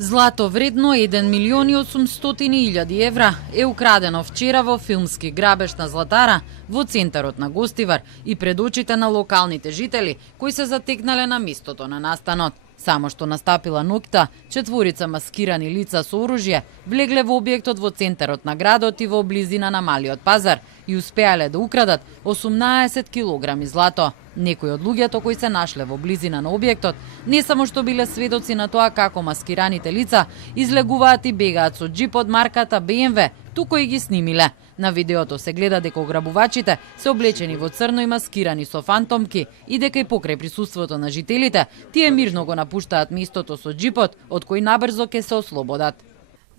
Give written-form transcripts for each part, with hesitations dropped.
Злато вредно 1.800.000 евра е украдено вчера во филмски грабеж на златара во центарот на Гостивар и пред очите на локалните жители кои се затекнале на местото на настанот. Само што настапила ноќта, четворица маскирани лица со оружје влегле во објектот во центарот на градот и во близина на Малиот пазар и успеале да украдат 18 килограми злато. Некои од луѓето кои се нашле во близина на објектот не само што биле сведоци на тоа како маскираните лица излегуваат и бегаат со џип од марката BMW, туку и ги снимиле. На видеото се гледа дека ограбувачите се облечени во црно и маскирани со фантомки и дека и покрај присуството на жителите, тие мирно го напуштаат местото со џипот, од кој набрзо ќе се ослободат.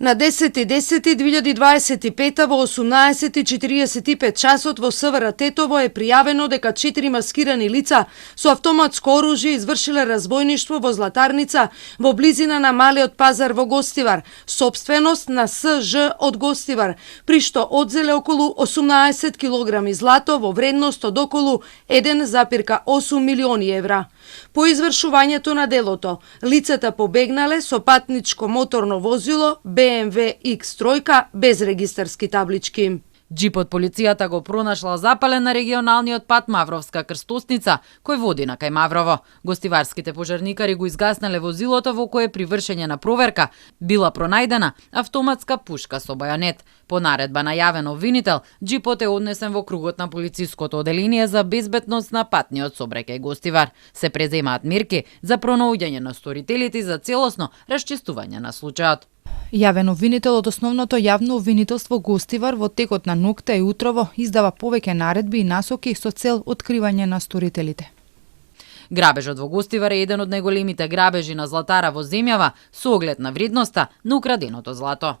На 10.10.2025 во 18:45 часот во СВР Тетово е пријавено дека 4 маскирани лица со автоматско оружје извршиле разбойништво во златарница во близина на Малиот пазар во Гостивар, сопственост на СЖ од Гостивар, при што одзеле околу 18 килограми злато во вредност од околу 1,8 милиони евра. По извршувањето на делото, лицата побегнале со патничко моторно возило BMW X3 без регистарски таблички. Џипот полицијата го пронашла запален на регионалниот пат Мавровска крстосница, кој води на кај Маврово. Гостиварските пожарникари го изгаснале возилото во кое при вршење на проверка била пронајдена автоматска пушка со бајонет. По наредба на јавен обвинител, џипот е однесен во кругот на полициското оделение за безбедност на патниот сообраќај Гостивар. Се преземаат мерки за пронаоѓање на сторителите и за целосно расчистување на случајот. Јавен обвинител од основното јавно обвинителство Гостивар во текот на ноќта и утрово издава повеќе наредби и насоки со цел откривање на сторителите. Грабежот во Гостивар е еден од најголемите грабежи на златара во земјава со оглед на вредноста на украденото злато.